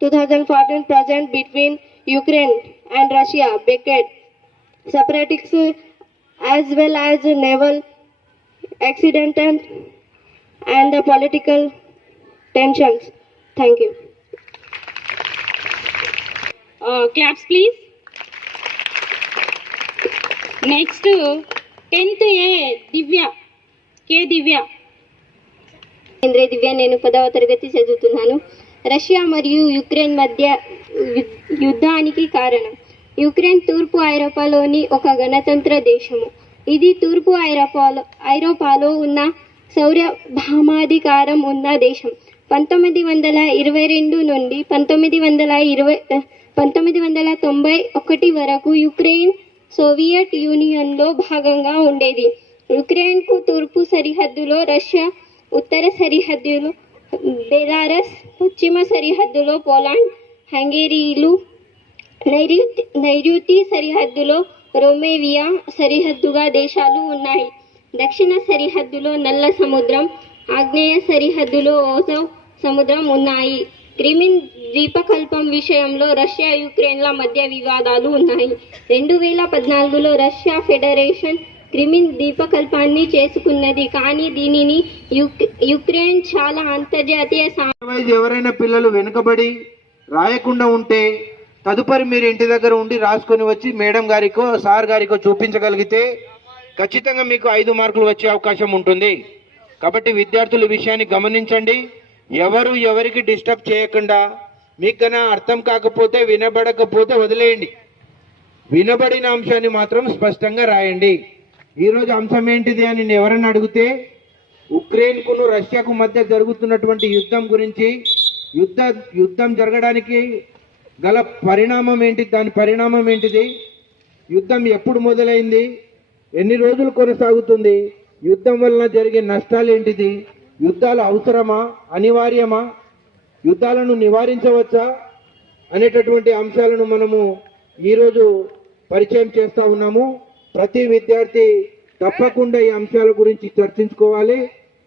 2014 present between Ukraine and Russia, Beckett, separatists as well as naval accidents and the political tensions. Thank you. Claps please. Next 10th A Divya, K Divya. దివ్య, నేను 10వ తరగతి చదువుతున్నాను. Russia మరియు Ukraine మధ్య యుద్ధానికి కారణం. Ukraine తూర్పు ఐరోపాలోని ఒక గణతంత్ర దేశము. ఇది తూర్పు ఐరోపాలో ఉన్న సౌర భామాధికారం ఉన్న దేశం. 1922 నుండి 1991 వరకు యుక్రెయిన్ సోవియట్ యూనియన్లో భాగంగా ఉండేది. యుక్రెయిన్కు తూర్పు సరిహద్దులో రష్యా, ఉత్తర సరిహద్దులో బెలారస్, పశ్చిమ సరిహద్దులో పోలాండ్, హంగేరీలు, నైరుతి సరిహద్దులో రోమేవియా సరిహద్దుగా దేశాలు ఉన్నాయి. దక్షిణ సరిహద్దులో నల్ల సముద్రం, ఆగ్నేయ సరిహద్దులో ఓజవ్ సముద్రం ఉన్నాయి. క్రిమిన్ ద్వీపకల్పం విషయంలో రష్యా, యుక్రెయిన్ల మధ్య వివాదాలు ఉన్నాయి. 2014లో రష్యా ఫెడరేషన్ క్రిమిన్ ద్వీపకల్పాన్ని చేసుకున్నది, కానీ దీనిని యుక్రెయిన్ చాలా అంతర్జాతీయ ఎవరైనా పిల్లలు వెనుకబడి రాయకుండా ఉంటే తదుపరి మీరు ఇంటి దగ్గర ఉండి రాసుకొని వచ్చి మేడం గారికో సార్ గారికో చూపించగలిగితే ఖచ్చితంగా మీకు 5 మార్కులు వచ్చే అవకాశం ఉంటుంది. కాబట్టి విద్యార్థుల విషయాన్ని గమనించండి. ఎవరు ఎవరికి డిస్టర్బ్ చేయకుండా, మీకు కన్నా అర్థం కాకపోతే వినబడకపోతే వదిలేయండి. వినబడిన అంశాన్ని మాత్రం స్పష్టంగా రాయండి. ఈరోజు అంశం ఏంటిది అని ఎవరైనా అడిగితే ఉక్రెయిన్కును రష్యాకు మధ్య జరుగుతున్నటువంటి యుద్ధం గురించి, యుద్ధం జరగడానికి గల పరిణామం ఏంటి, దాని పరిణామం ఏంటిది, యుద్ధం ఎప్పుడు మొదలైంది, ఎన్ని రోజులు కొనసాగుతుంది, యుద్ధం వలన జరిగే నష్టాలు ఏంటిది, యుద్ధాలు అవసరమా, అనివార్యమా, యుద్ధాలను నివారించవచ్చా అనేటటువంటి అంశాలను మనము ఈరోజు పరిచయం చేస్తూ ఉన్నాము. ప్రతి విద్యార్థి తప్పకుండా ఈ అంశాల గురించి చర్చించుకోవాలి,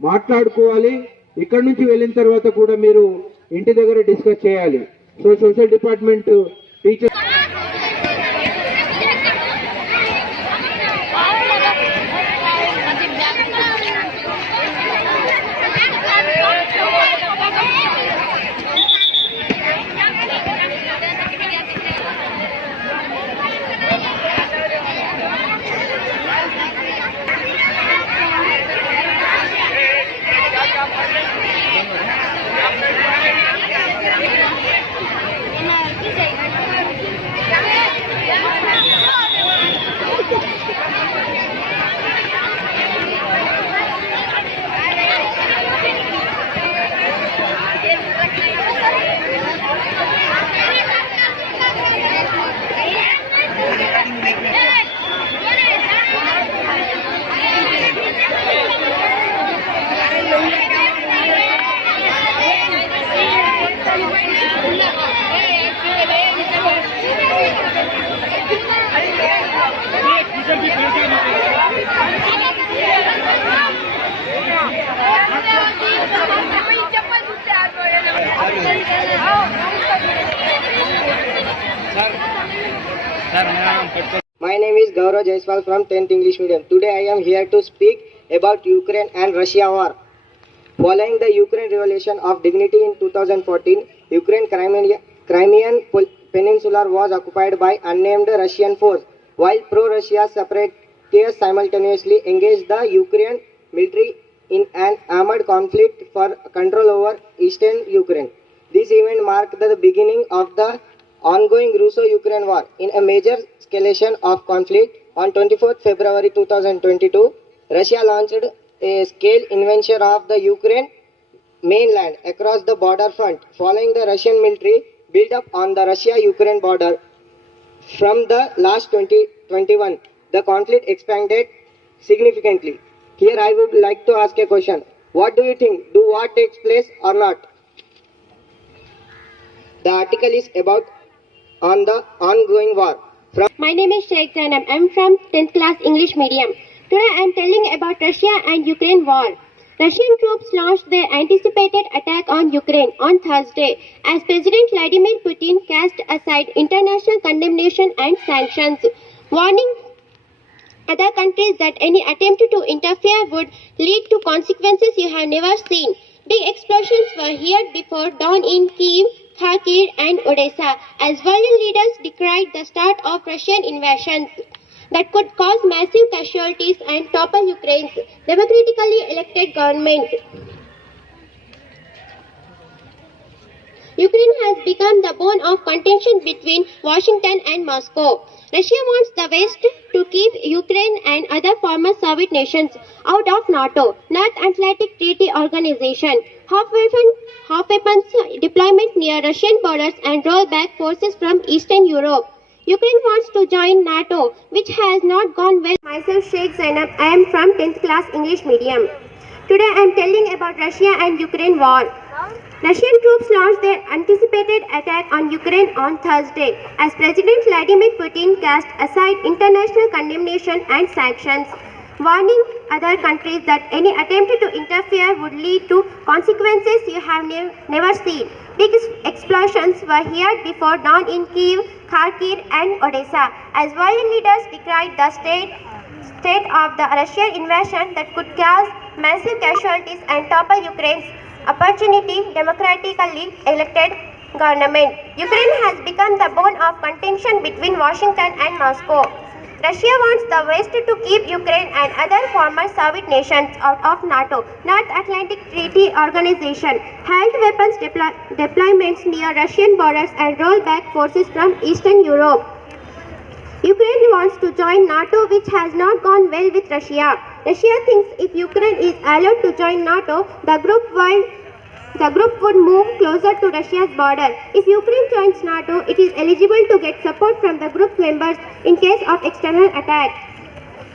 మాట్లాడుకోవాలి. ఇక్కడి నుంచి వెళ్ళిన తర్వాత కూడా మీరు ఇంటి దగ్గర డిస్కస్ చేయాలి. So social department teacher My name is Gaurav Jaiswal from 10th English Medium. Today I am here to speak about Ukraine and Russia war. Following the Ukraine Revolution of Dignity in 2014, Ukraine Crimean Peninsula was occupied by unnamed Russian force, while pro-Russia separatists simultaneously engaged the Ukrainian military in an armed conflict for control over eastern Ukraine. This event marked the beginning of the ongoing Russo-Ukraine war. In a major escalation of conflict, on 24th February 2022, Russia launched a scale invasion of the Ukraine mainland across the border front. Following the Russian military build up on the Russia-Ukraine border from the last 2021, the conflict expanded significantly. Here I would like to ask a question. What do you think? Do war takes place or not? The article is about on the ongoing war. My name is Sheikh Zainab. I'm from 10th class English medium. Today I'm telling about Russia and Ukraine war. Russian troops launched their anticipated attack on Ukraine on Thursday as President Vladimir Putin cast aside international condemnation and sanctions, warning other countries that any attempt to interfere would lead to consequences you have never seen. Big explosions were heard before dawn in Kyiv, Kharkiv, and Odessa as world leaders decried the start of Russian invasions that could cause massive casualties and topple Ukraine's democratically elected government. Ukraine has become the bone of contention between Washington and Moscow. Russia wants the West to keep Ukraine and other former Soviet nations out of NATO, North Atlantic Treaty Organization, half weapons deployment near Russian borders, and roll back forces from Eastern Europe. Ukraine wants to join NATO, which has not gone well. Myself, Sheikh Zainab. I am from 10th class English medium. Today I am telling about Russia and Ukraine war. Russian troops launched their anticipated attack on Ukraine on Thursday as President Vladimir Putin cast aside international condemnation and sanctions, warning other countries that any attempt to interfere would lead to consequences you have never seen. Big explosions were heard before dawn in Kyiv, Kharkiv, and Odessa as world leaders decried the state of the Russian invasion that could cause massive casualties and topple Ukraine's opportunity democratically elected government. Ukraine has become the bone of contention between Washington and Moscow. Russia wants the West to keep Ukraine and other former Soviet nations out of NATO, North Atlantic Treaty Organization, halt weapons deployments near Russian borders, and roll back forces from Eastern Europe. Ukraine wants to join NATO, which has not gone well with Russia. Russia thinks if Ukraine is allowed to join NATO, the group would move closer to Russia's border. If Ukraine joins NATO, it is eligible to get support from the group members in case of external attack.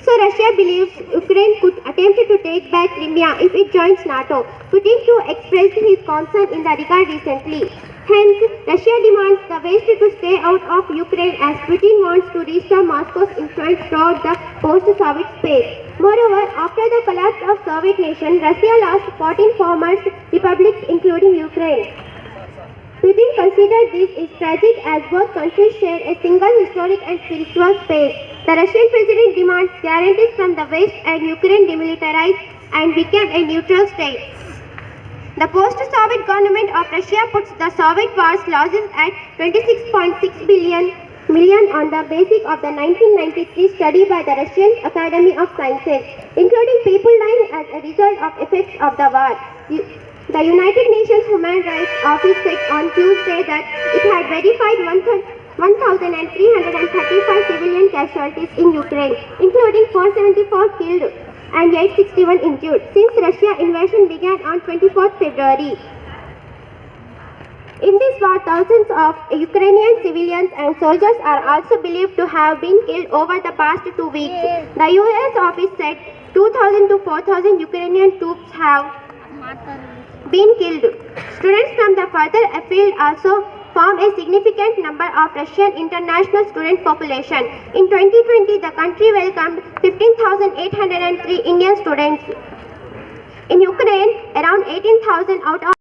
So Russia believes Ukraine could attempt to take back Crimea if it joins NATO. Putin too expressed his concern in the regard recently. Hence, Russia demands the West to stay out of Ukraine as Putin wants to restore Moscow's influence throughout the post-Soviet space. Moreover, after the collapse of Soviet nation, Russia lost 14 former republics including Ukraine. Putin considered this is tragic as both countries share a single historic and spiritual space. The Russian president demands guarantees from the West and Ukraine demilitarized and became a neutral state. The post-Soviet government of Russia puts the Soviet war's losses at 26.6 million on the basis of the 1993 study by the Russian Academy of Sciences, including people dying as a result of effects of the war. The United Nations Human Rights Office said on Tuesday that it had verified 1,335 civilian casualties in Ukraine, including 474 killed and 861 injured, since Russia's invasion began on 24th February. In this war, thousands of Ukrainian civilians and soldiers are also believed to have been killed over the past 2 weeks. The US office said 2,000 to 4,000 Ukrainian troops have been killed. Students from the further afield also form a significant number of Russian international student population. In 2020, the country welcomed 15,803 Indian students. In Ukraine, around 18,000 out of